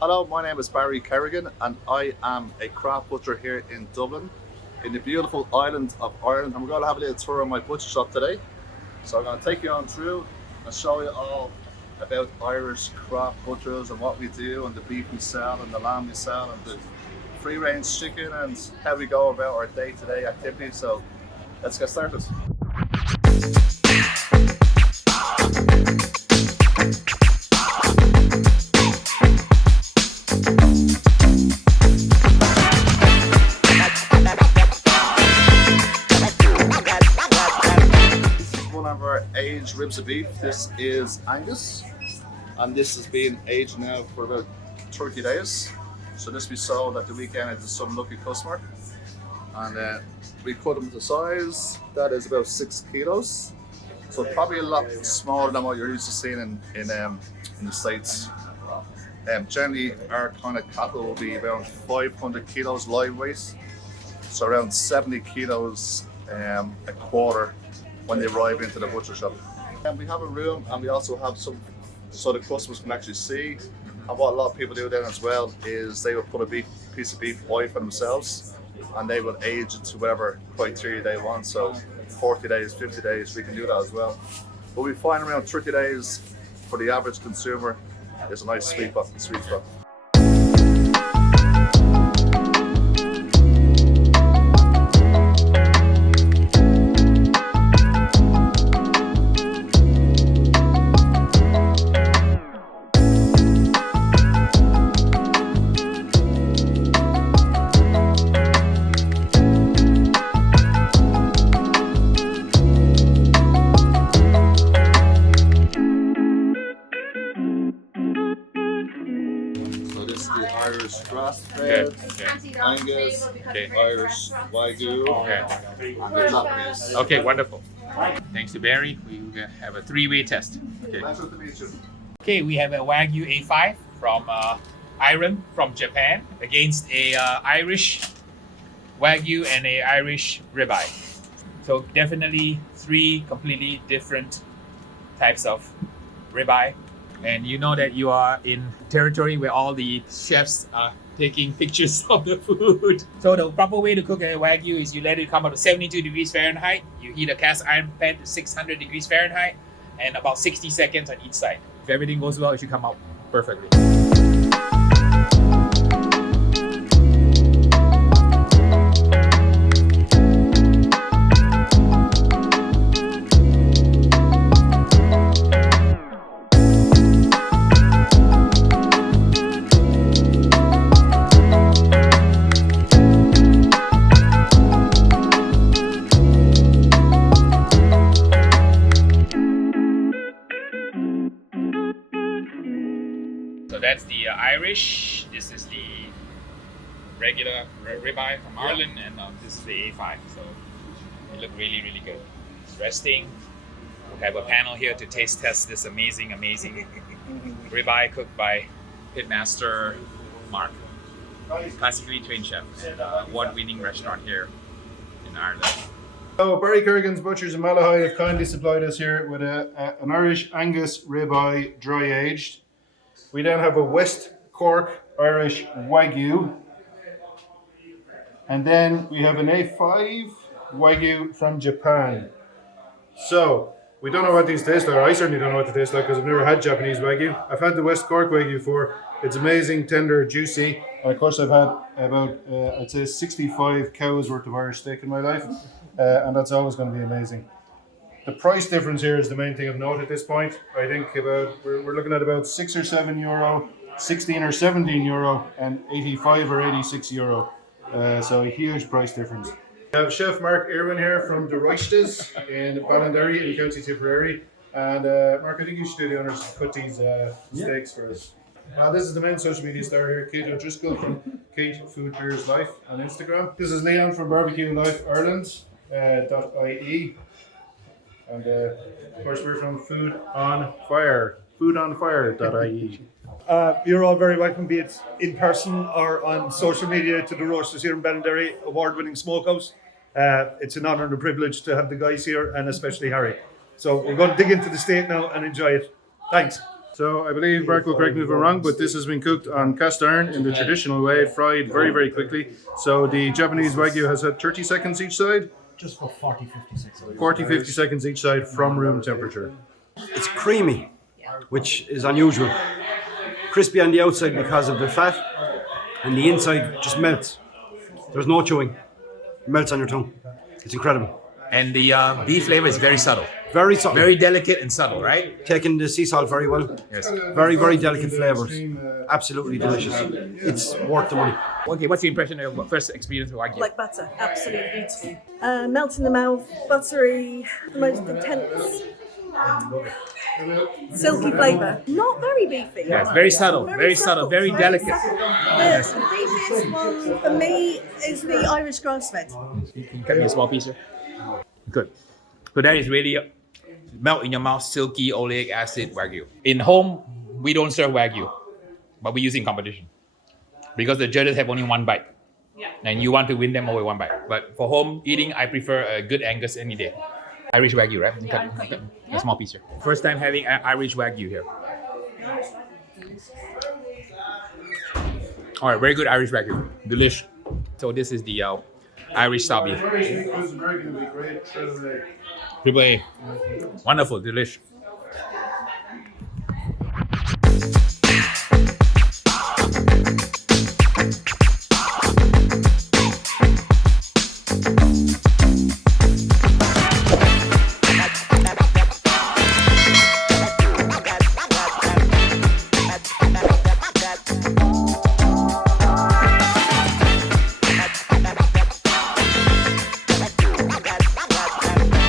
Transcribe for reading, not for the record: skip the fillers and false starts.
Hello, my name is Barry Kerrigan and I am a craft butcher here in Dublin, in the beautiful island of Ireland. And we're going to have a little tour of my butcher shop today. So I'm going to take you on through and show you all about Irish craft butchers and what we do and the beef we sell and the lamb we sell and the free range chicken and how we go about our day-to-day activities. So let's get started. Aged ribs of beef. This is Angus, and this has been aged now for about 30 days. So this we sold at the weekend to some lucky customer, and we cut them to size. That is about 6 kilos. So probably a lot smaller than what you're used to seeing in the States. Generally, our kind of cattle will be around 500 kilos live weight, so around 70 kilos a quarter when they arrive into the butcher shop. And we have a room, and we also have some so the customers can actually see. And what a lot of people do then as well is they will put a piece of beef eye for themselves, and they will age it to whatever criteria they want. So 40 days, 50 days, we can do that as well. But we find around 30 days for the average consumer is a nice sweet spot. Irish grass-fed, Angus, Irish Wagyu, and the Japanese. Okay, wonderful. Thanks to Barry, we have a three-way test. Okay. Pleasure to meet you. Okay, we have a Wagyu A5 from Iron from Japan against a Irish Wagyu and a Irish ribeye. So definitely three completely different types of ribeye. And you know that you are in territory where all the chefs are taking pictures of the food. So the proper way to cook a Wagyu is you let it come up to 72 degrees Fahrenheit. You heat a cast iron pan to 600 degrees Fahrenheit and about 60 seconds on each side. If everything goes well, it should come out perfectly. So that's the Irish, this is the regular ribeye from Ireland, and this is the A5. So they look really, really good. It's resting. We have a panel here to taste test this amazing ribeye cooked by Pitmaster Mark, classically trained chef, and award-winning restaurant here in Ireland. So Barry Kerrigan's Butchers in Malahide have kindly supplied us here with an Irish Angus ribeye dry aged. We then have a West Cork Irish Wagyu. And then we have an A5 Wagyu from Japan. So, we don't know what these taste like. I certainly don't know what they taste like because I've never had Japanese Wagyu. I've had the West Cork Wagyu before. It's amazing, tender, juicy. And of course I've had about, I'd say 65 cows worth of Irish steak in my life. And that's always going to be amazing. The price difference here is the main thing of note at this point. I think we're looking at about €6 or €7, 16 or 17 euro, and 85 or 86 euro. So a huge price difference. We have Chef Mark Irwin here from Dilbertesque in Ballinderry in County Tipperary. And Mark, I think you should do the honours to cut these steaks for us. This is the main social media star here, Kate O'Driscoll from Kate Food Beers Life on Instagram. This is Leon from BBQ Life Ireland .ie. And of course we're from FoodonFire.ie. You're all very welcome, be it in person or on social media, to the roasters here in Ballinderry, award-winning smokehouse. It's an honour and a privilege to have the guys here, and especially Harry. So we're going to dig into the steak now and enjoy it. Thanks. So I believe Mark will correct me if I'm wrong, but this has been cooked on cast iron in the traditional way, fried very, very quickly. So the Japanese Wagyu has had 30 seconds each side? Just for 40, 50 seconds. 40, 50 seconds each side from room temperature. It's creamy, which is unusual. Crispy on the outside because of the fat, and the inside just melts. There's no chewing. It melts on your tongue. It's incredible. And the beef flavor is very subtle. Very subtle. Very delicate and subtle, right? Taking the sea salt very well. Yes. Very, very delicate flavors. Absolutely delicious. It's worth the money. Okay, what's the impression of what first experience with Wagyu? Like butter, absolutely beautiful. Melts in the mouth, buttery, the most intense, silky flavour. Not very beefy. Yes, very subtle, very subtle, very delicate. The beefiest one for me is the Irish grass-fed. Can you cut me a small piece here? Good. So that is really melt in your mouth, silky oleic acid Wagyu. In home, we don't serve Wagyu, but we use it in competition because the judges have only one bite. Yeah. And you want to win them over one bite. But for home eating, I prefer a good Angus any day. Irish Wagyu, right? Yeah. A small piece here. First time having Irish Wagyu here. All right, very good Irish Wagyu. Delish. So this is the Irish style beef. Triple A. Wonderful, delish.